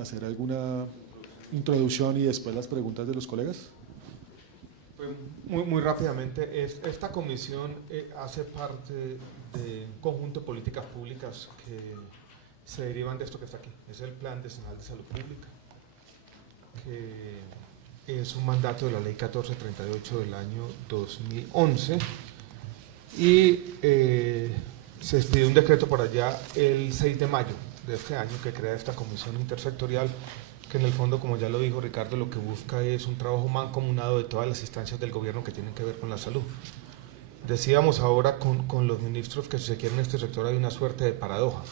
hacer alguna introducción y después las preguntas de los colegas. Pues muy rápidamente, esta comisión hace parte de un conjunto de políticas públicas que se derivan de esto que está aquí. Es el Plan Decenal de Salud Pública, que es un mandato de la Ley 1438 del año 2011 y se expidió un decreto por allá el 6 de mayo de este año que crea esta comisión intersectorial que en el fondo, como ya lo dijo Ricardo, lo que busca es un trabajo mancomunado de todas las instancias del gobierno que tienen que ver con la salud. Decíamos ahora con los ministros que si se quiere en este sector hay una suerte de paradoja,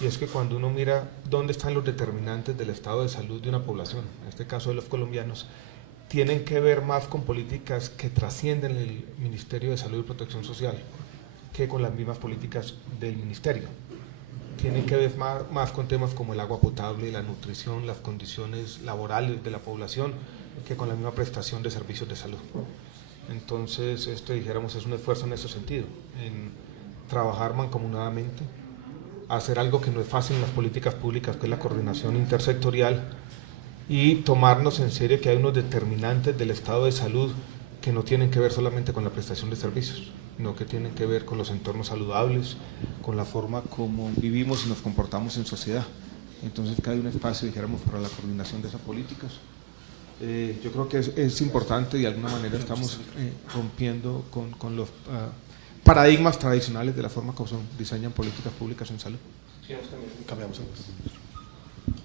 y es que cuando uno mira dónde están los determinantes del estado de salud de una población, en este caso de los colombianos, tienen que ver más con políticas que trascienden el Ministerio de Salud y Protección Social que con las mismas políticas del ministerio. Tienen que ver más con temas como el agua potable, la nutrición, las condiciones laborales de la población, que con la misma prestación de servicios de salud. Entonces, dijéramos, es un esfuerzo en ese sentido, en trabajar mancomunadamente, hacer algo que no es fácil en las políticas públicas, que es la coordinación intersectorial, y tomarnos en serio que hay unos determinantes del estado de salud que no tienen que ver solamente con la prestación de servicios, sino que tienen que ver con los entornos saludables, con la forma como vivimos y nos comportamos en sociedad. Entonces, que hay un espacio, dijéramos, para la coordinación de esas políticas. Yo creo que es importante y de alguna manera estamos rompiendo con los paradigmas tradicionales de la forma como se diseñan políticas públicas en salud. Cambiamos.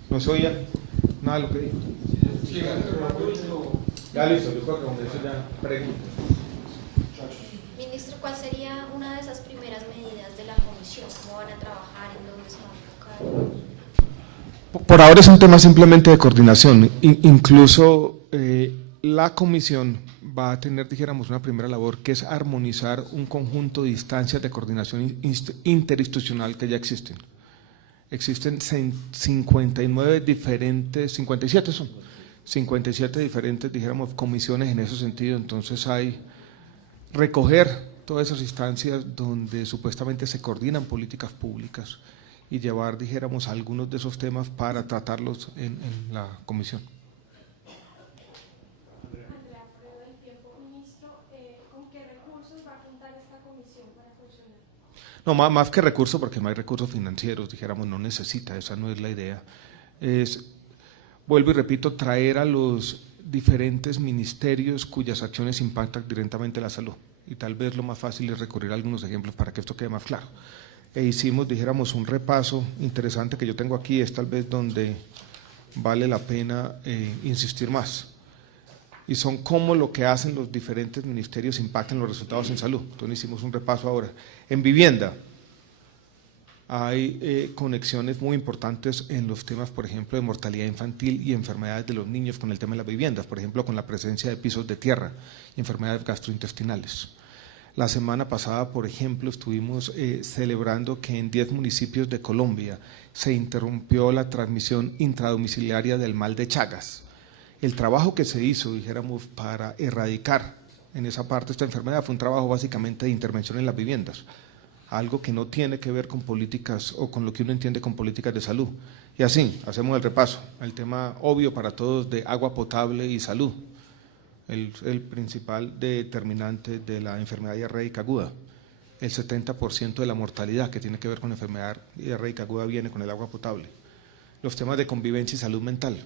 ¿No se oía nada de lo que dijo? Sí, ya listo, yo creo que con eso ya pregunto. Ministro, ¿cuál sería una de esas primeras medidas de la comisión? ¿Cómo van a trabajar? ¿En dónde se van a enfocar? Por ahora es un tema simplemente de coordinación. Incluso la comisión va a tener, dijéramos, una primera labor que es armonizar un conjunto de instancias de coordinación interinstitucional que ya existen. Existen 59 diferentes, 57 son, 57 diferentes, dijéramos, comisiones en ese sentido. Entonces hay recoger todas esas instancias donde supuestamente se coordinan políticas públicas y llevar, dijéramos, algunos de esos temas para tratarlos en la comisión. Andrea, prueba el tiempo. Ministro, ¿con qué recursos va a contar esta comisión para funcionar? No, más que recursos, porque no hay recursos financieros, dijéramos, no necesita, esa no es la idea. Vuelvo y repito, traer a los diferentes ministerios cuyas acciones impactan directamente la salud. Y tal vez lo más fácil es recurrir a algunos ejemplos para que esto quede más claro. Hicimos, dijéramos, un repaso interesante que yo tengo aquí, es tal vez donde vale la pena insistir más. Y son cómo lo que hacen los diferentes ministerios impactan los resultados en salud. Entonces hicimos un repaso ahora. En vivienda hay conexiones muy importantes en los temas, por ejemplo, de mortalidad infantil y enfermedades de los niños con el tema de las viviendas, por ejemplo, con la presencia de pisos de tierra y enfermedades gastrointestinales. La semana pasada, por ejemplo, estuvimos celebrando que en 10 municipios de Colombia se interrumpió la transmisión intradomiciliaria del mal de Chagas. El trabajo que se hizo, dijéramos, para erradicar en esa parte esta enfermedad fue un trabajo básicamente de intervención en las viviendas, algo que no tiene que ver con políticas o con lo que uno entiende con políticas de salud. Y así, hacemos el repaso, el tema obvio para todos de agua potable y salud, el principal determinante de la enfermedad diarreica aguda. El 70% de la mortalidad que tiene que ver con la enfermedad diarreica aguda viene con el agua potable. Los temas de convivencia y salud mental,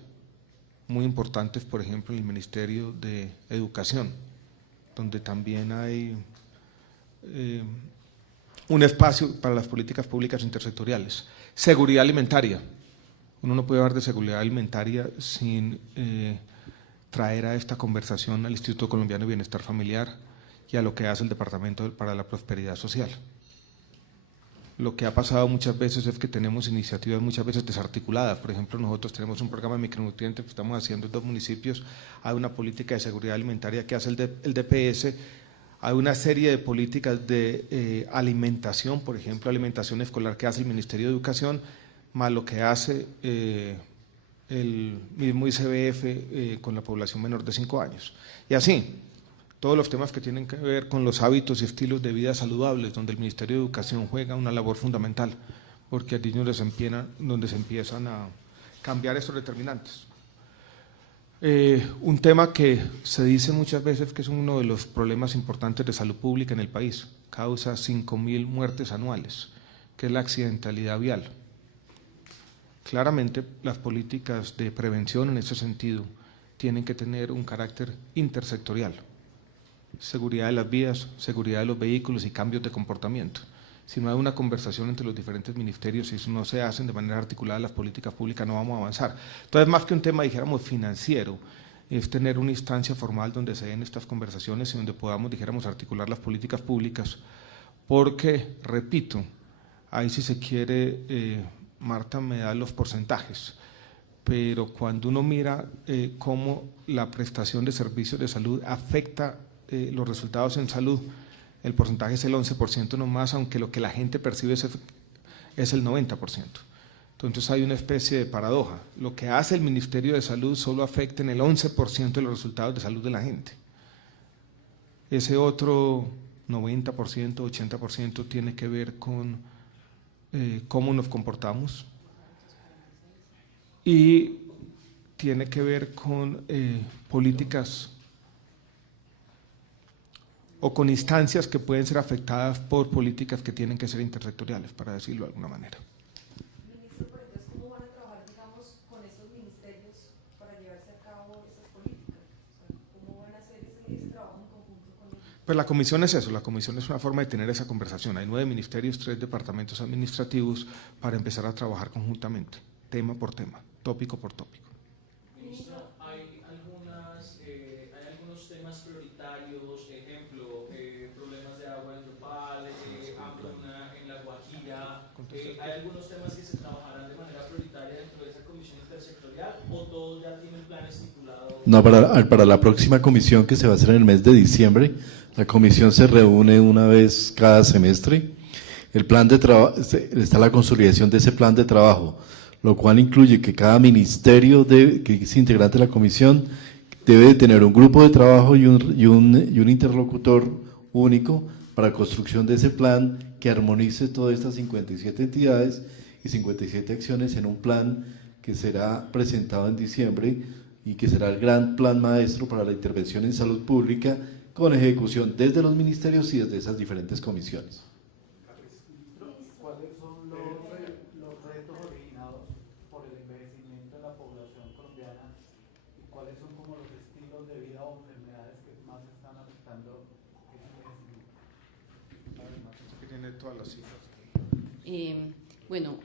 muy importantes, por ejemplo, en el Ministerio de Educación, donde también hay un espacio para las políticas públicas intersectoriales. Seguridad alimentaria. Uno no puede hablar de seguridad alimentaria sin traer a esta conversación al Instituto Colombiano de Bienestar Familiar y a lo que hace el Departamento para la Prosperidad Social. Lo que ha pasado muchas veces es que tenemos iniciativas muchas veces desarticuladas. Por ejemplo, nosotros tenemos un programa de micronutrientes que estamos haciendo en 2 municipios, hay una política de seguridad alimentaria que hace el DPS, hay una serie de políticas de alimentación, por ejemplo, alimentación escolar que hace el Ministerio de Educación, más lo que hace el mismo ICBF con la población menor de 5 años. Y así, todos los temas que tienen que ver con los hábitos y estilos de vida saludables, donde el Ministerio de Educación juega una labor fundamental, porque allí donde se empiezan a cambiar estos determinantes. Un tema que se dice muchas veces que es uno de los problemas importantes de salud pública en el país, causa 5.000 muertes anuales, que es la accidentalidad vial. Claramente, las políticas de prevención en ese sentido tienen que tener un carácter intersectorial. Seguridad de las vías, seguridad de los vehículos y cambios de comportamiento. Si no hay una conversación entre los diferentes ministerios y eso no se hacen de manera articulada las políticas públicas, no vamos a avanzar. Entonces, más que un tema, dijéramos, financiero, es tener una instancia formal donde se den estas conversaciones y donde podamos, dijéramos, articular las políticas públicas, porque, repito, ahí si se quiere, Marta me da los porcentajes, pero cuando uno mira cómo la prestación de servicios de salud afecta los resultados en salud, el porcentaje es el 11% nomás, aunque lo que la gente percibe es el 90%. Entonces hay una especie de paradoja. Lo que hace el Ministerio de Salud solo afecta en el 11% de los resultados de salud de la gente. Ese otro 90%, 80% tiene que ver con cómo nos comportamos y tiene que ver con políticas o con instancias que pueden ser afectadas por políticas que tienen que ser intersectoriales, para decirlo de alguna manera. Ministro, pero entonces, ¿cómo van a trabajar, digamos, con esos ministerios para llevarse a cabo esas políticas? O sea, ¿cómo van a hacer ese trabajo en conjunto con ellos? Pues la comisión es eso, la comisión es una forma de tener esa conversación. Hay 9 ministerios, 3 departamentos administrativos para empezar a trabajar conjuntamente, tema por tema, tópico por tópico. Ministro, hay algunos temas prioritarios, ejemplo, problemas de agua en Yopal, hambruna en La Guajira. ¿Hay algunos temas que se trabajarán de manera prioritaria dentro de esa comisión intersectorial o todo ya tiene un plan estipulado? No, para la próxima comisión que se va a hacer en el mes de diciembre, la comisión se reúne una vez cada semestre. El plan de trabajo, está la consolidación de ese plan de trabajo, lo cual incluye que cada ministerio que es integrante de la comisión debe de tener un grupo de trabajo y un interlocutor único para la construcción de ese plan que armonice todas estas 57 entidades y 57 acciones en un plan que será presentado en diciembre y que será el gran plan maestro para la intervención en salud pública con ejecución desde los ministerios y desde esas diferentes comisiones. ¿Cuáles son los retos originados por el envejecimiento de la población colombiana y cuáles son como los estilos de vida o enfermedades que más están afectando ese envejecimiento? Que tiene todas las cifras. Bueno,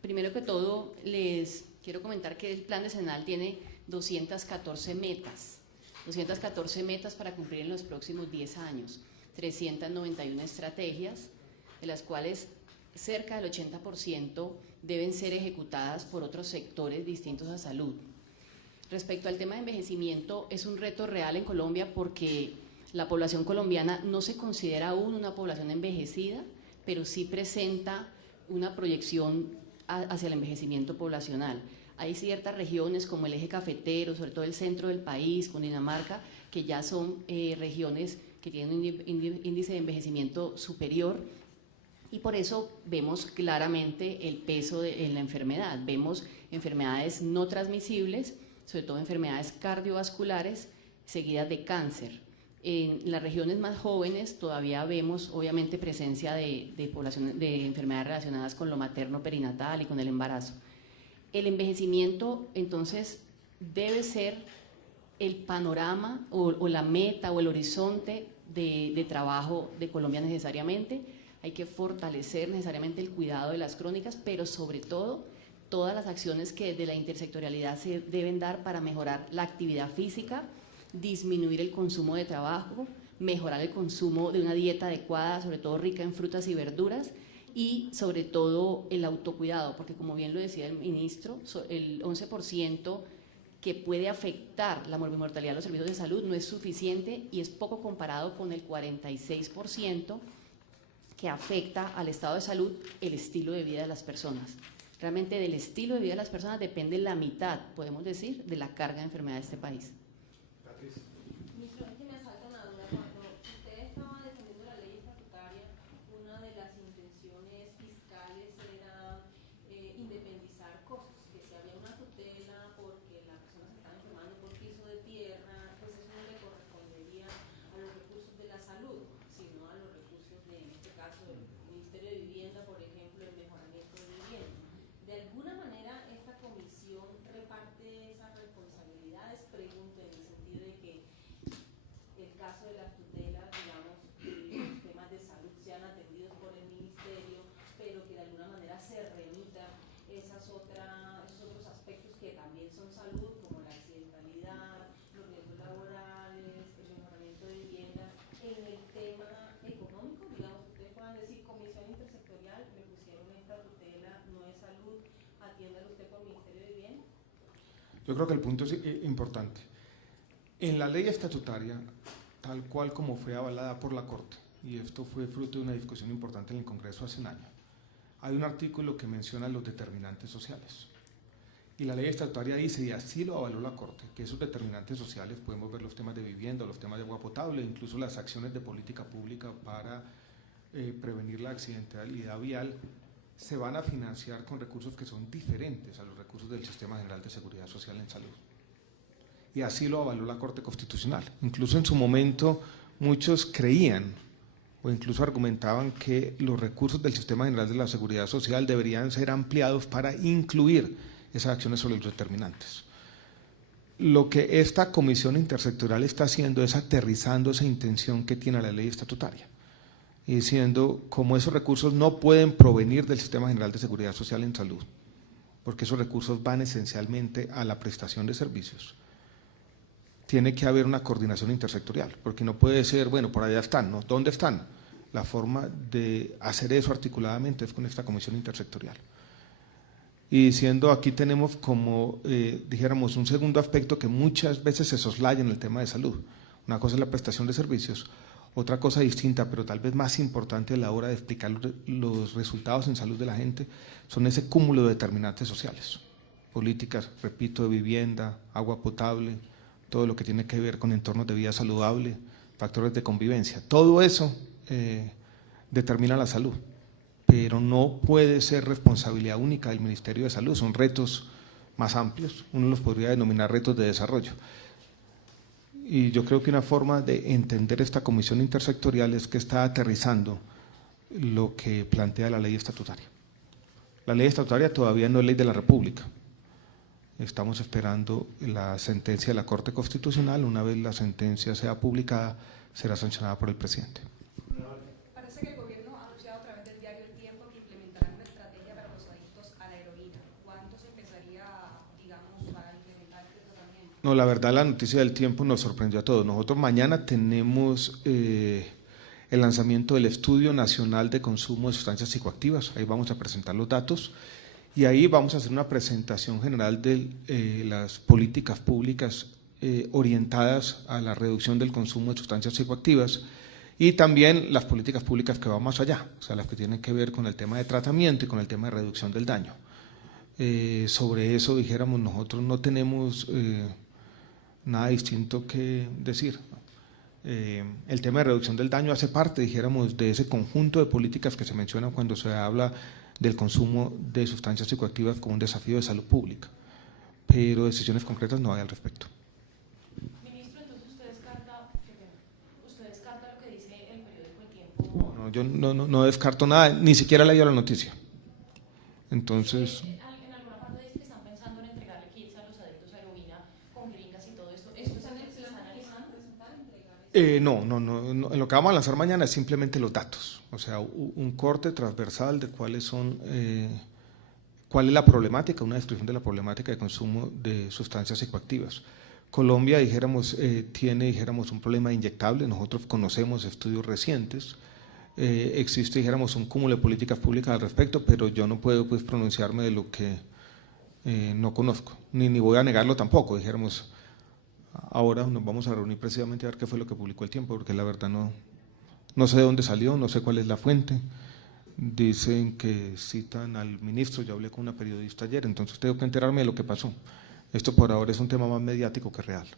primero que todo les quiero comentar que el plan decenal tiene 214 metas para cumplir en los próximos 10 años, 391 estrategias, de las cuales cerca del 80% deben ser ejecutadas por otros sectores distintos a salud. Respecto al tema de envejecimiento, es un reto real en Colombia porque la población colombiana no se considera aún una población envejecida, pero sí presenta una proyección hacia el envejecimiento poblacional. Hay ciertas regiones como el eje cafetero, sobre todo el centro del país, Cundinamarca, que ya son regiones que tienen un índice de envejecimiento superior y por eso vemos claramente el peso en la enfermedad. Vemos enfermedades no transmisibles, sobre todo enfermedades cardiovasculares, seguidas de cáncer. En las regiones más jóvenes todavía vemos obviamente presencia de enfermedades relacionadas con lo materno perinatal y con el embarazo. El envejecimiento, entonces, debe ser el panorama o la meta o el horizonte de trabajo de Colombia necesariamente. Hay que fortalecer necesariamente el cuidado de las crónicas, pero sobre todo, todas las acciones que desde la intersectorialidad se deben dar para mejorar la actividad física, disminuir el consumo de trabajo, mejorar el consumo de una dieta adecuada, sobre todo rica en frutas y verduras, y sobre todo el autocuidado, porque como bien lo decía el ministro, el 11% que puede afectar la morbimortalidad de los servicios de salud no es suficiente y es poco comparado con el 46% que afecta al estado de salud el estilo de vida de las personas. Realmente del estilo de vida de las personas depende la mitad, podemos decir, de la carga de enfermedad de este país. Ministro, es que me asalta una duda. Cuando usted estaba defendiendo la ley estatutaria, una de las intenciones fiscales era independizar costos, que si había una tutela caso de las tutelas, digamos, los temas de salud sean atendidos por el ministerio, pero que de alguna manera se remitan esos otros aspectos que también son salud, como la accidentalidad, los riesgos laborales, el mejoramiento de vivienda, en el tema económico, digamos, ustedes puedan decir, comisión intersectorial, me pusieron esta tutela, no es salud, atiéndalo usted con el Ministerio de Vivienda. Yo creo que el punto es importante. En la ley estatutaria, tal cual como fue avalada por la Corte, y esto fue fruto de una discusión importante en el Congreso hace un año, hay un artículo que menciona los determinantes sociales. Y la ley estatutaria dice, y así lo avaló la Corte, que esos determinantes sociales, podemos ver los temas de vivienda, los temas de agua potable, incluso las acciones de política pública para prevenir la accidentalidad vial, se van a financiar con recursos que son diferentes a los recursos del Sistema General de Seguridad Social en Salud. Y así lo avaló la Corte Constitucional. Incluso en su momento muchos creían o incluso argumentaban que los recursos del Sistema General de la Seguridad Social deberían ser ampliados para incluir esas acciones sobre los determinantes. Lo que esta comisión intersectorial está haciendo es aterrizando esa intención que tiene la ley estatutaria, y diciendo cómo esos recursos no pueden provenir del Sistema General de Seguridad Social en Salud, porque esos recursos van esencialmente a la prestación de servicios. Tiene que haber una coordinación intersectorial, porque no puede ser, bueno, por allá están, ¿no? ¿Dónde están? La forma de hacer eso articuladamente es con esta comisión intersectorial. Y diciendo, aquí tenemos como, dijéramos, un segundo aspecto que muchas veces se soslaya en el tema de salud. Una cosa es la prestación de servicios, otra cosa distinta, pero tal vez más importante a la hora de explicar los resultados en salud de la gente, son ese cúmulo de determinantes sociales, políticas, repito, de vivienda, agua potable, todo lo que tiene que ver con entornos de vida saludable, factores de convivencia. Todo eso determina la salud, pero no puede ser responsabilidad única del Ministerio de Salud, son retos más amplios, uno los podría denominar retos de desarrollo. Y yo creo que una forma de entender esta comisión intersectorial es que está aterrizando lo que plantea la ley estatutaria. La ley estatutaria todavía no es ley de la República. Estamos esperando la sentencia de la Corte Constitucional. Una vez la sentencia sea publicada, será sancionada por el presidente. Parece que el gobierno ha anunciado a través del diario El Tiempo que implementará una estrategia para los adictos a la heroína. ¿Cuándo se empezaría, digamos, a implementar este tratamiento? No, la verdad la noticia del Tiempo nos sorprendió a todos. Nosotros mañana tenemos el lanzamiento del Estudio Nacional de Consumo de Sustancias Psicoactivas. Ahí vamos a presentar los datos y ahí vamos a hacer una presentación general de las políticas públicas orientadas a la reducción del consumo de sustancias psicoactivas y también las políticas públicas que van más allá, o sea, las que tienen que ver con el tema de tratamiento y con el tema de reducción del daño. Sobre eso, dijéramos, nosotros no tenemos nada distinto que decir. El tema de reducción del daño hace parte, dijéramos, de ese conjunto de políticas que se mencionan cuando se habla del consumo de sustancias psicoactivas como un desafío de salud pública, pero decisiones concretas no hay al respecto. Ministro, entonces usted descarta lo que dice el periódico El Tiempo. No, yo no descarto nada, ni siquiera he leído la noticia. Entonces… En alguna parte dice que están pensando en entregarle kits a los adictos a heroína con jeringas y todo esto. ¿Esto se está analizando? No, lo que vamos a lanzar mañana es simplemente los datos, o sea, un corte transversal de cuáles son, cuál es la problemática, una descripción de la problemática de consumo de sustancias psicoactivas. Colombia, dijéramos, tiene, dijéramos, un problema inyectable. Nosotros conocemos estudios recientes, existe, dijéramos, un cúmulo de políticas públicas al respecto, pero yo no puedo, pues, pronunciarme de lo que no conozco, ni voy a negarlo tampoco. Dijéramos, ahora nos vamos a reunir precisamente a ver qué fue lo que publicó El Tiempo, porque la verdad no sé de dónde salió, no sé cuál es la fuente. Dicen que citan al ministro, yo hablé con una periodista ayer, entonces tengo que enterarme de lo que pasó. Esto por ahora es un tema más mediático que real.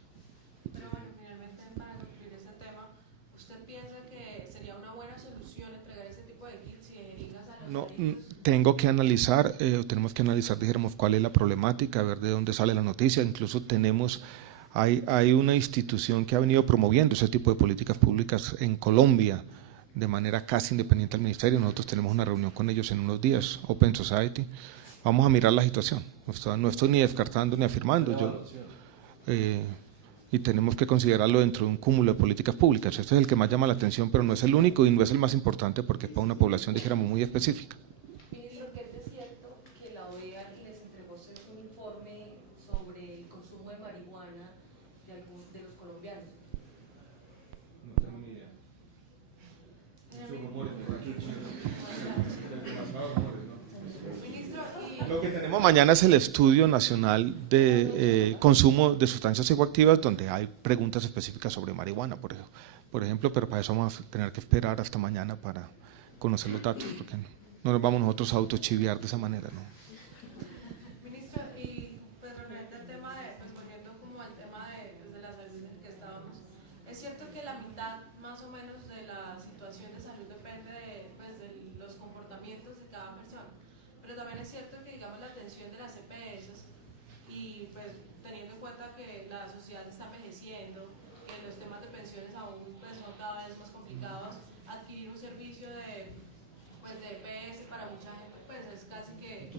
Pero bueno, finalmente, para concluir este tema, ¿usted piensa que sería una buena solución entregar este tipo de kits y de jeringas a los adictos? Tengo que analizar, tenemos que analizar, dijéramos, cuál es la problemática, ver de dónde sale la noticia. Incluso hay una institución que ha venido promoviendo ese tipo de políticas públicas en Colombia de manera casi independiente del ministerio. Nosotros tenemos una reunión con ellos en unos días, Open Society. Vamos a mirar la situación. No estoy ni descartando ni afirmando. y tenemos que considerarlo dentro de un cúmulo de políticas públicas. Este es el que más llama la atención, pero no es el único y no es el más importante porque es para una población, dijéramos, muy específica. Ministro, ¿qué es cierto que la OEA les entregó un informe sobre el consumo de marihuana de los colombianos? No tengo ni idea. Lo que tenemos mañana es el Estudio Nacional de Consumo de Sustancias Psicoactivas, donde hay preguntas específicas sobre marihuana, por ejemplo, pero para eso vamos a tener que esperar hasta mañana para conocer los datos, porque no nos vamos nosotros a autochiviar de esa manera, ¿no? Ministro, y pues referente al tema volviendo como al tema de la salud en el que estábamos, es cierto que la mitad más o menos de la situación de salud depende de los comportamientos de cada persona, pero también es cierto que digamos la atención de las EPS y pues teniendo en cuenta que la sociedad está envejeciendo, que los temas de pensiones aún pues son cada vez más complicados, adquirir un servicio de EPS para mucha gente pues es casi que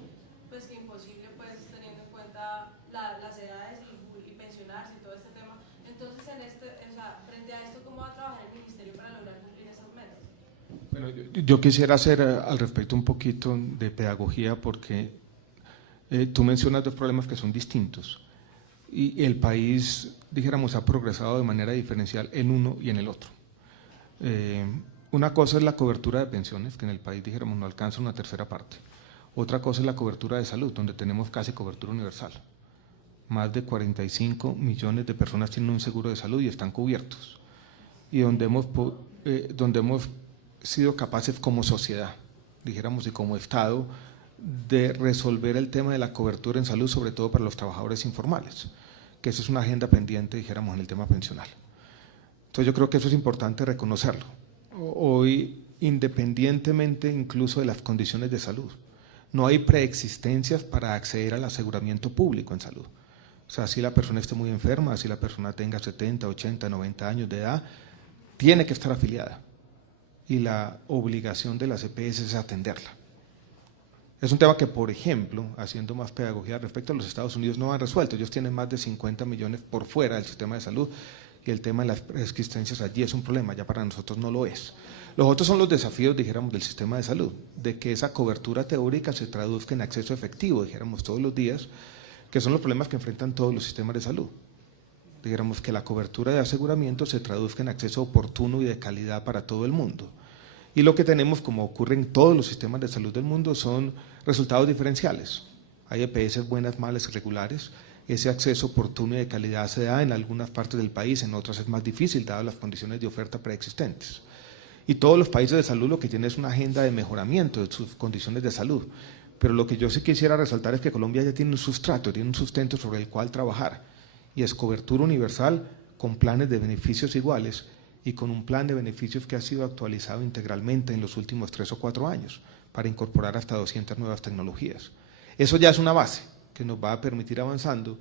imposible pues teniendo en cuenta las edades y pensionarse y todo este tema. Entonces frente a esto, ¿cómo va a trabajar el ministerio para lograr cumplir esas metas? Bueno, yo quisiera hacer al respecto un poquito de pedagogía porque tú mencionas dos problemas que son distintos y el país, dijéramos, ha progresado de manera diferencial en uno y en el otro. Una cosa es la cobertura de pensiones, que en el país, dijéramos, no alcanza una tercera parte. Otra cosa es la cobertura de salud, donde tenemos casi cobertura universal. Más de 45 millones de personas tienen un seguro de salud y están cubiertos. Y donde hemos sido capaces como sociedad, dijéramos, y como Estado, de resolver el tema de la cobertura en salud, sobre todo para los trabajadores informales, que esa es una agenda pendiente, dijéramos, en el tema pensional. Entonces yo creo que eso es importante reconocerlo. Hoy, independientemente incluso de las condiciones de salud, no hay preexistencias para acceder al aseguramiento público en salud. O sea, si la persona esté muy enferma, si la persona tenga 70, 80, 90 años de edad, tiene que estar afiliada. Y la obligación de las EPS es atenderla. Es un tema que, por ejemplo, haciendo más pedagogía respecto a los Estados Unidos, no han resuelto. Ellos tienen más de 50 millones por fuera del sistema de salud y el tema de las preexistencias allí es un problema, ya para nosotros no lo es. Los otros son los desafíos, dijéramos, del sistema de salud, de que esa cobertura teórica se traduzca en acceso efectivo, dijéramos, todos los días, que son los problemas que enfrentan todos los sistemas de salud. Dijéramos que la cobertura de aseguramiento se traduzca en acceso oportuno y de calidad para todo el mundo. Y lo que tenemos, como ocurre en todos los sistemas de salud del mundo, son resultados diferenciales. Hay EPS buenas, malas y regulares. Ese acceso oportuno y de calidad se da en algunas partes del país, en otras es más difícil, dadas las condiciones de oferta preexistentes. Y todos los países de salud lo que tienen es una agenda de mejoramiento de sus condiciones de salud. Pero lo que yo sí quisiera resaltar es que Colombia ya tiene un sustrato, tiene un sustento sobre el cual trabajar, y es cobertura universal con planes de beneficios iguales y con un plan de beneficios que ha sido actualizado integralmente en los últimos 3 o 4 años para incorporar hasta 200 nuevas tecnologías. Eso ya es una base que nos va a permitir avanzando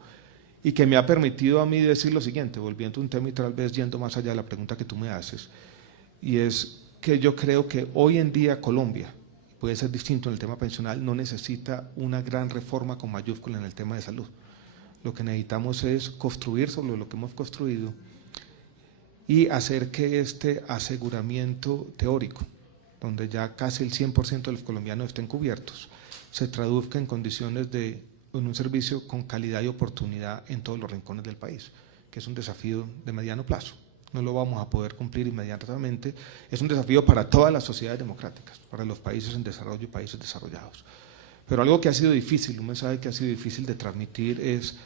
y que me ha permitido a mí decir lo siguiente, volviendo a un tema y tal vez yendo más allá de la pregunta que tú me haces, y es que yo creo que hoy en día Colombia, puede ser distinto en el tema pensional, no necesita una gran reforma con mayúscula en el tema de salud. Lo que necesitamos es construir sobre lo que hemos construido y hacer que este aseguramiento teórico, donde ya casi el 100% de los colombianos estén cubiertos, se traduzca en condiciones en un servicio con calidad y oportunidad en todos los rincones del país, que es un desafío de mediano plazo. No lo vamos a poder cumplir inmediatamente, es un desafío para todas las sociedades democráticas, para los países en desarrollo y países desarrollados. Pero algo que ha sido difícil, un mensaje que ha sido difícil de transmitir es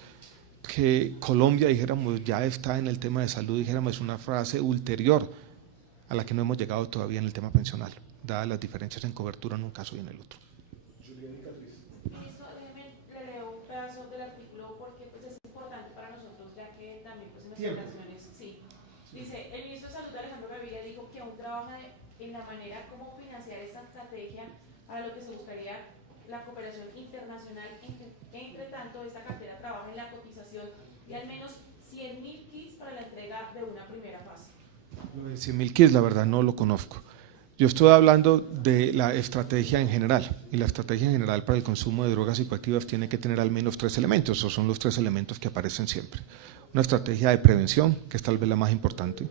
que Colombia, dijéramos, ya está en el tema de salud, dijéramos, es una frase ulterior a la que no hemos llegado todavía en el tema pensional, dadas las diferencias en cobertura en un caso y en el otro. Ministro, le leo un pedazo del artículo porque pues, es importante para nosotros, ya que también pues, investigaciones, sí. Dice, el ministro de Salud, Alejandro Gaviria, dijo que aún trabaja en la manera como financiar esta estrategia para lo que se buscaría la cooperación internacional. Entre tanto, esta cartera trabaja en la cotización de al menos 100.000 kits para la entrega de una primera fase. Lo de 100.000 kits, la verdad, no lo conozco. Yo estoy hablando de la estrategia en general, y la estrategia en general para el consumo de drogas psicoactivas tiene que tener al menos 3 elementos, o son los 3 elementos que aparecen siempre. una estrategia de prevención, que es tal vez la más importante,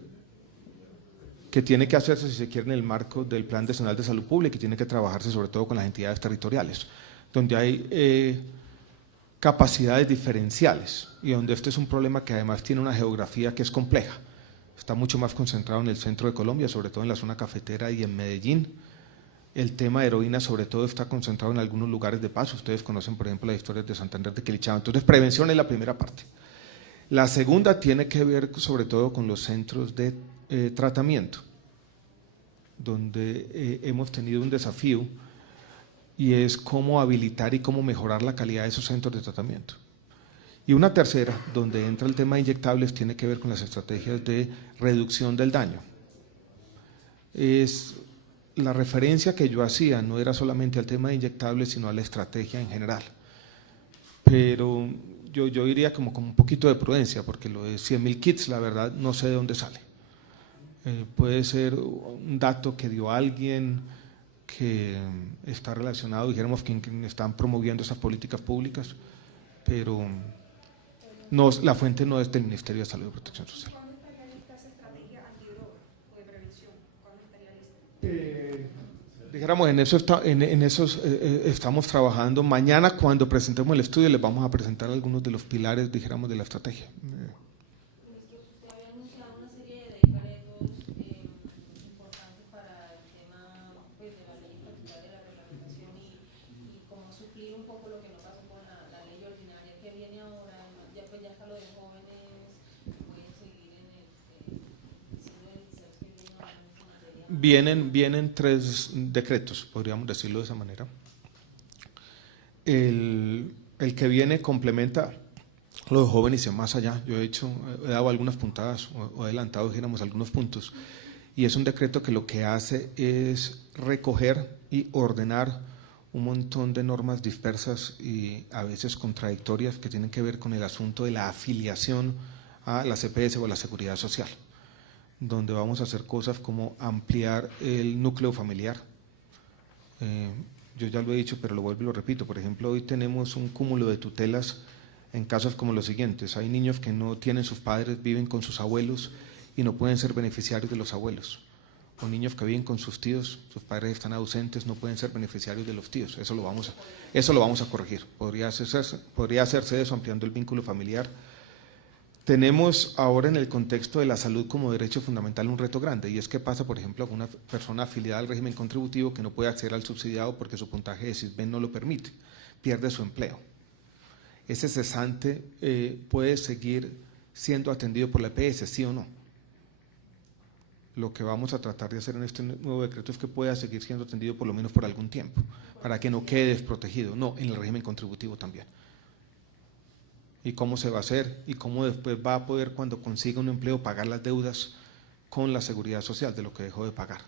que tiene que hacerse, si se quiere, en el marco del Plan Nacional de Salud Pública y tiene que trabajarse sobre todo con las entidades territoriales, donde hay capacidades diferenciales y donde este es un problema que además tiene una geografía que es compleja. Está mucho más concentrado en el centro de Colombia, sobre todo en la zona cafetera y en Medellín. El tema de heroína sobre todo está concentrado en algunos lugares de paso. Ustedes conocen, por ejemplo, las historias de Santander, de Quilichao. Entonces, prevención es la primera parte. La segunda tiene que ver sobre todo con los centros de tratamiento, donde hemos tenido un desafío y es cómo habilitar y cómo mejorar la calidad de esos centros de tratamiento. Y una tercera, donde entra el tema de inyectables, tiene que ver con las estrategias de reducción del daño. Es la referencia que yo hacía no era solamente al tema de inyectables, sino a la estrategia en general. Pero yo diría como con un poquito de prudencia, porque lo de 100.000 kits, la verdad, no sé de dónde sale. Puede ser un dato que dio alguien que está relacionado, dijéramos, que están promoviendo esas políticas públicas, pero no, la fuente no es del Ministerio de Salud y Protección Social. ¿Cuándo estaría lista esa estrategia antidroga o de prevención? ¿Cuándo estaría lista? Dijéramos, en eso estamos trabajando. Mañana, cuando presentemos el estudio, les vamos a presentar algunos de los pilares, dijéramos, de la estrategia. Ministro, usted había anunciado una serie de decretos importantes para el tema pues, de la ley particular de la reglamentación y cómo suplir un poco lo que no pasó con la ley ordinaria que viene ahora. Ya pues ya está lo de jóvenes, pueden seguir en diciendo el que viene ahora en esta materia. Vienen 3 decretos, podríamos decirlo de esa manera. El que viene complementa los jóvenes y más allá. Yo he dado algunas puntadas o adelantado, dijéramos, algunos puntos. Y es un decreto que lo que hace es recoger y ordenar un montón de normas dispersas y a veces contradictorias que tienen que ver con el asunto de la afiliación a la CPS o a la Seguridad Social, donde vamos a hacer cosas como ampliar el núcleo familiar. Yo ya lo he dicho, pero lo vuelvo y lo repito. Por ejemplo, hoy tenemos un cúmulo de tutelas en casos como los siguientes. Hay niños que no tienen sus padres, viven con sus abuelos y no pueden ser beneficiarios de los abuelos. O niños que viven con sus tíos, sus padres están ausentes, no pueden ser beneficiarios de los tíos. Eso lo vamos a corregir. Podría hacerse eso ampliando el vínculo familiar. Tenemos ahora en el contexto de la salud como derecho fundamental un reto grande, y es que pasa, por ejemplo, con una persona afiliada al régimen contributivo que no puede acceder al subsidiado porque su puntaje de SISBEN no lo permite, pierde su empleo. Ese cesante puede seguir siendo atendido por la EPS, ¿sí o no? Lo que vamos a tratar de hacer en este nuevo decreto es que pueda seguir siendo atendido por lo menos por algún tiempo, para que no quede desprotegido, no, en el régimen contributivo también. Y cómo se va a hacer y cómo después va a poder, cuando consiga un empleo, pagar las deudas con la Seguridad Social de lo que dejó de pagar.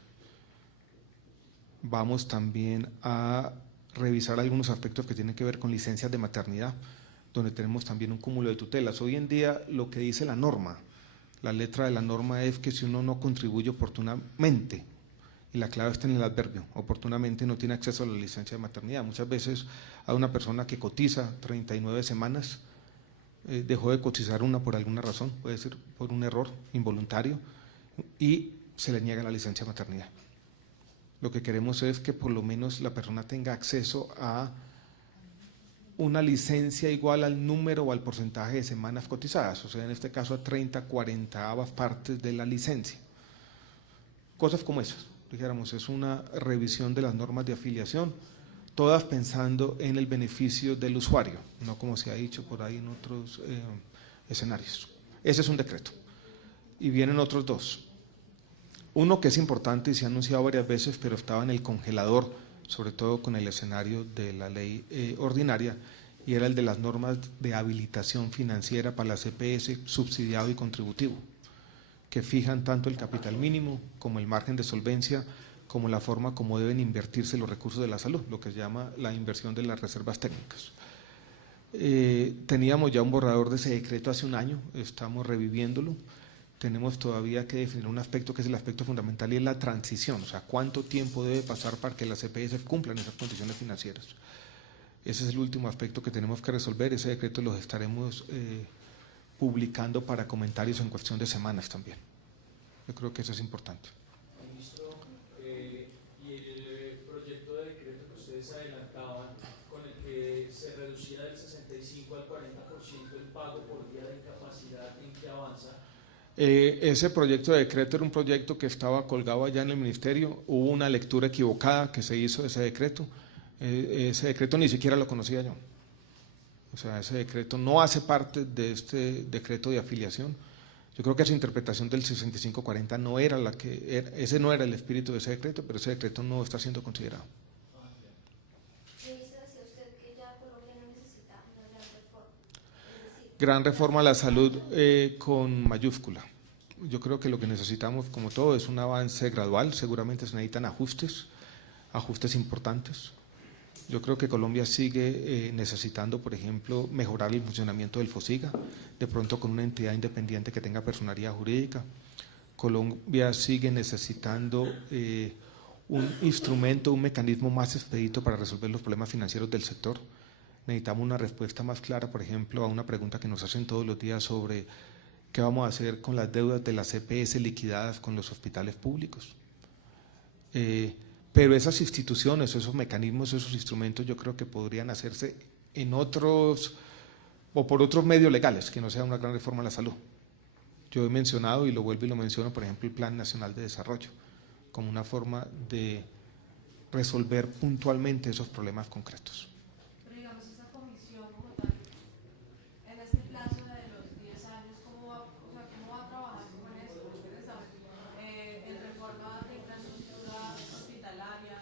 Vamos también a revisar algunos aspectos que tienen que ver con licencias de maternidad, donde tenemos también un cúmulo de tutelas. Hoy en día lo que dice la norma, la letra de la norma es que si uno no contribuye oportunamente, y la clave está en el adverbio, oportunamente no tiene acceso a la licencia de maternidad. Muchas veces a una persona que cotiza 39 semanas, dejó de cotizar una por alguna razón, puede ser por un error involuntario, y se le niega la licencia de maternidad. Lo que queremos es que por lo menos la persona tenga acceso a una licencia igual al número o al porcentaje de semanas cotizadas, o sea, en este caso a 30, 40 partes de la licencia. Cosas como esas, dijéramos, es una revisión de las normas de afiliación, todas pensando en el beneficio del usuario, no como se ha dicho por ahí en otros escenarios. Ese es un decreto. Y vienen otros 2. Uno que es importante y se ha anunciado varias veces, pero estaba en el congelador, sobre todo con el escenario de la ley ordinaria, y era el de las normas de habilitación financiera para la CPS, subsidiado y contributivo, que fijan tanto el capital mínimo como el margen de solvencia, como la forma como deben invertirse los recursos de la salud, lo que se llama la inversión de las reservas técnicas. Teníamos ya un borrador de ese decreto hace un año, estamos reviviéndolo. Tenemos todavía que definir un aspecto que es el aspecto fundamental y es la transición, o sea, cuánto tiempo debe pasar para que las EPS cumplan esas condiciones financieras. Ese es el último aspecto que tenemos que resolver. Ese decreto los estaremos publicando para comentarios en cuestión de semanas también. Yo creo que eso es importante. Ministro, y el proyecto de decreto que ustedes adelantaban, con el que se reducía del 65 al 40% el pago por día de incapacidad, ¿en qué avanza? Ese proyecto de decreto era un proyecto que estaba colgado allá en el ministerio. Hubo una lectura equivocada que se hizo de ese decreto. Ese decreto ni siquiera lo conocía yo. O sea, ese decreto no hace parte de este decreto de afiliación. Yo creo que esa interpretación del 65-40 no era la que era, ese no era el espíritu de ese decreto, pero ese decreto no está siendo considerado. Decía usted que ya Colombia no necesita una gran reforma. Es decir, Gran reforma a la salud con mayúscula. Yo creo que lo que necesitamos, como todo, es un avance gradual. Seguramente se necesitan ajustes importantes. Yo creo que Colombia sigue necesitando, por ejemplo, mejorar el funcionamiento del FOSIGA, de pronto con una entidad independiente que tenga personalidad jurídica. Colombia sigue necesitando un instrumento, un mecanismo más expedito para resolver los problemas financieros del sector. Necesitamos una respuesta más clara, por ejemplo, a una pregunta que nos hacen todos los días sobre qué vamos a hacer con las deudas de las EPS liquidadas con los hospitales públicos. Pero esas instituciones, esos mecanismos, esos instrumentos, yo creo que podrían hacerse en otros o por otros medios legales, que no sea una gran reforma a la salud. Yo he mencionado, y lo vuelvo y lo menciono, por ejemplo, el Plan Nacional de Desarrollo, como una forma de resolver puntualmente esos problemas concretos. Pero digamos, esa comisión como tal, en este plazo de los 10 años, ¿cómo va a trabajar con esto? En reforma de infraestructura hospitalaria.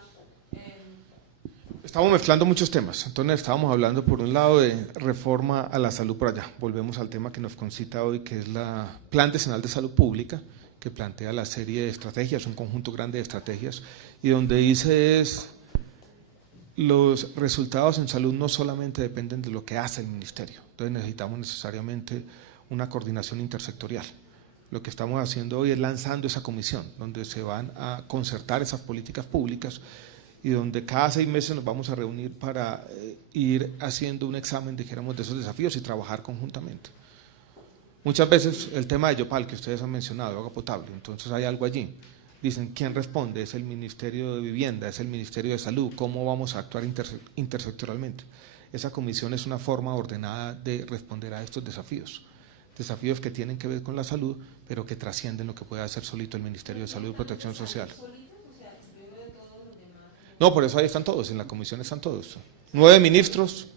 Estamos mezclando muchos temas. Entonces estábamos hablando por un lado de reforma a la salud por allá. Volvemos al tema que nos concita hoy, que es la Plan Nacional de Salud Pública, que plantea la serie de estrategias, un conjunto grande de estrategias, y donde dice es los resultados en salud no solamente dependen de lo que hace el ministerio. Entonces necesitamos necesariamente una coordinación intersectorial. Lo que estamos haciendo hoy es lanzando esa comisión, donde se van a concertar esas políticas públicas y donde cada 6 meses nos vamos a reunir para ir haciendo un examen, dijéramos, de esos desafíos y trabajar conjuntamente. Muchas veces el tema de Yopal, que ustedes han mencionado, agua potable, entonces hay algo allí. Dicen, ¿quién responde? Es el Ministerio de Vivienda, es el Ministerio de Salud, ¿cómo vamos a actuar intersectorialmente? Esa comisión es una forma ordenada de responder a estos desafíos. Desafíos que tienen que ver con la salud, pero que trascienden lo que puede hacer solito el Ministerio de Salud y Protección Social. No, por eso ahí están todos, en la comisión están todos. 9 ministros.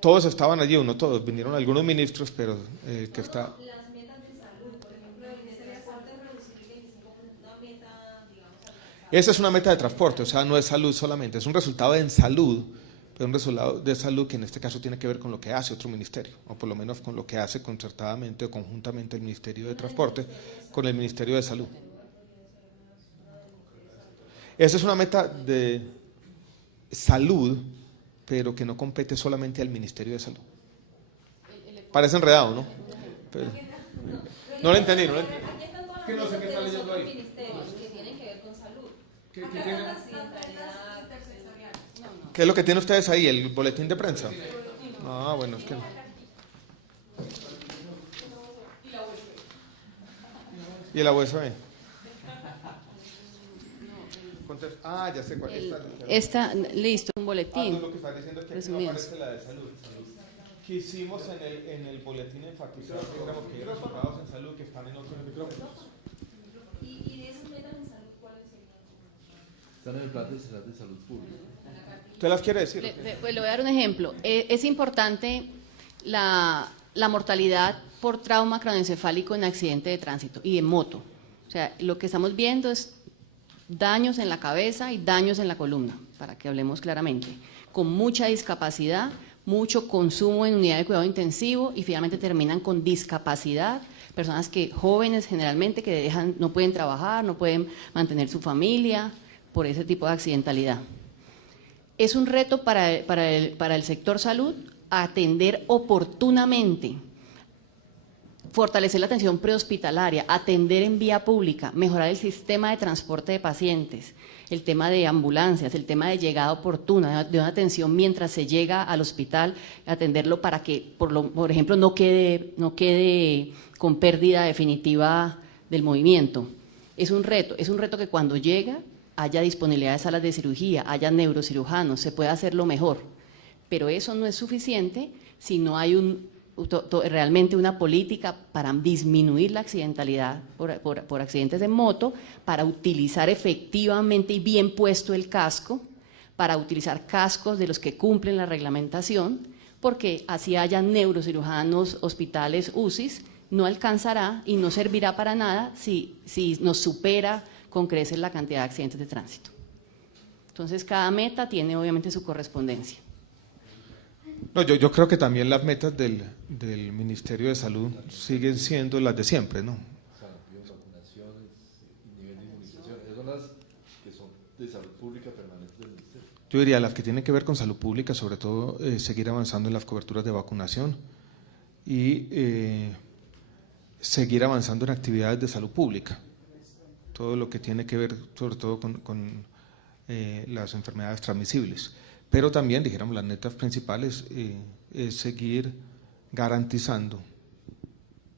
Todos estaban allí, o no todos, vinieron algunos ministros, pero que está... Las metas de salud, por ejemplo, el Ministerio de Salud de reducir el 25%, una meta, digamos, alcanzada. Esa es una meta de transporte, o sea, no es salud solamente, es un resultado en salud, pero un resultado de salud que en este caso tiene que ver con lo que hace otro ministerio, o por lo menos con lo que hace concertadamente o conjuntamente el Ministerio de Transporte con el Ministerio de Salud. Esa es una meta de salud, pero que no compete solamente al Ministerio de Salud. Parece enredado, ¿no? Pero, no lo entendí, no lo entendí. Aquí están todas Que no sé qué está las leyendo ahí. ministerios que tienen que ver con salud. ¿Qué es lo que tienen ustedes ahí? ¿El boletín de prensa? Ah, bueno, es que... ¿Y la USB? Ah, ya sé cuál Listo, un boletín. lo que está diciendo es que aquí no aparece la de salud. Quisimos en el boletín enfatizar que hay resultados en salud que están en otros micrófonos. Y de esas metas en salud, ¿cuáles serían? Están en el Plan Nacional de Salud Pública. ¿Usted las quiere decir? Pues le voy a dar un ejemplo. Es importante la mortalidad por trauma craneoencefálico en accidente de tránsito y en moto. O sea, lo que estamos viendo es daños en la cabeza y daños en la columna, para que hablemos claramente, con mucha discapacidad, mucho consumo en unidad de cuidado intensivo y finalmente terminan con discapacidad, personas jóvenes generalmente que no pueden trabajar, no pueden mantener su familia por ese tipo de accidentalidad. Es un reto para el sector salud atender oportunamente fortalecer la atención prehospitalaria, atender en vía pública, mejorar el sistema de transporte de pacientes, el tema de ambulancias, el tema de llegada oportuna, de una atención mientras se llega al hospital, atenderlo para que, por ejemplo, no quede con pérdida definitiva del movimiento. Es un reto que cuando llega haya disponibilidad de salas de cirugía, haya neurocirujanos, se pueda hacerlo mejor, pero eso no es suficiente si no hay realmente una política para disminuir la accidentalidad por accidentes de moto, para utilizar efectivamente y bien puesto el casco, para utilizar cascos de los que cumplen la reglamentación, porque así haya neurocirujanos, hospitales, UCIs, no alcanzará y no servirá para nada si nos supera con creces la cantidad de accidentes de tránsito. Entonces, cada meta tiene obviamente su correspondencia. No, yo creo que también las metas del Ministerio de Salud siguen siendo las de siempre, ¿no? Vacunaciones, nivel de inmunización, esas son las que son de salud pública permanente del Ministerio. Yo diría las que tienen que ver con salud pública, sobre todo seguir avanzando en las coberturas de vacunación y seguir avanzando en actividades de salud pública. Todo lo que tiene que ver sobre todo con las enfermedades transmisibles. Pero también, dijéramos, las metas principales es seguir garantizando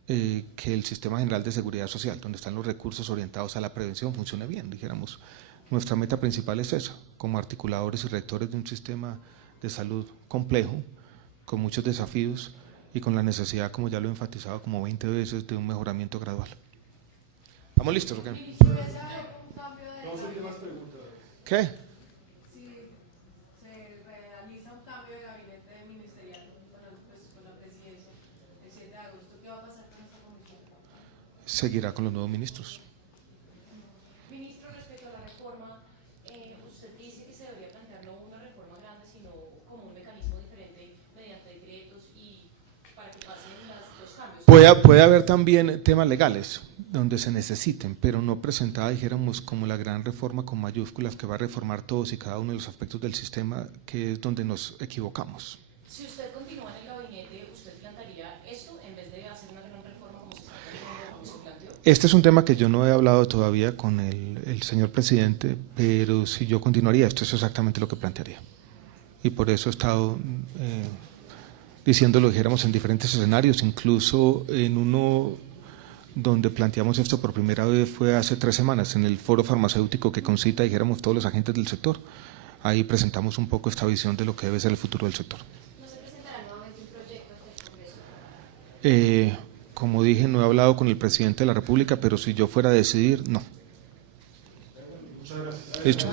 que el Sistema General de Seguridad Social, donde están los recursos orientados a la prevención, funcione bien. Dijéramos, nuestra meta principal es esa, como articuladores y rectores de un sistema de salud complejo, con muchos desafíos y con la necesidad, como ya lo he enfatizado como 20 veces, de un mejoramiento gradual. ¿Estamos listos o qué? ¿Qué? Seguirá con los nuevos ministros. Ministro, respecto a la reforma, usted dice que se debería plantear no una reforma grande, sino como un mecanismo diferente mediante decretos y para que pasen los cambios. Puede haber también temas legales donde se necesiten, pero no presentada, dijéramos, como la gran reforma con mayúsculas que va a reformar todos y cada uno de los aspectos del sistema, que es donde nos equivocamos. Si usted continúa en el gabinete, ¿usted plantearía esto en vez de hacer una gran reforma como se planteó? Este es un tema que yo no he hablado todavía con el señor presidente, pero si yo continuaría, esto es exactamente lo que plantearía. Y por eso he estado diciéndolo, dijéramos, en diferentes escenarios, incluso en uno donde planteamos esto por primera vez fue hace 3 semanas, en el foro farmacéutico que concita, dijéramos, todos los agentes del sector. Ahí presentamos un poco esta visión de lo que debe ser el futuro del sector. ¿No se presentará nuevamente un proyecto ante el Congreso? Como dije, no he hablado con el presidente de la República, pero si yo fuera a decidir, no. Muchas gracias. Listo.